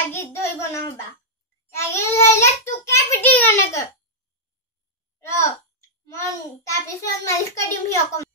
লাগি ধৰিব নহবা লাগি ধৰিলে তোকে পিটিম এনেকৈ ৰ মই তাৰপিছত মালিচ কৰি দিম সি অকণ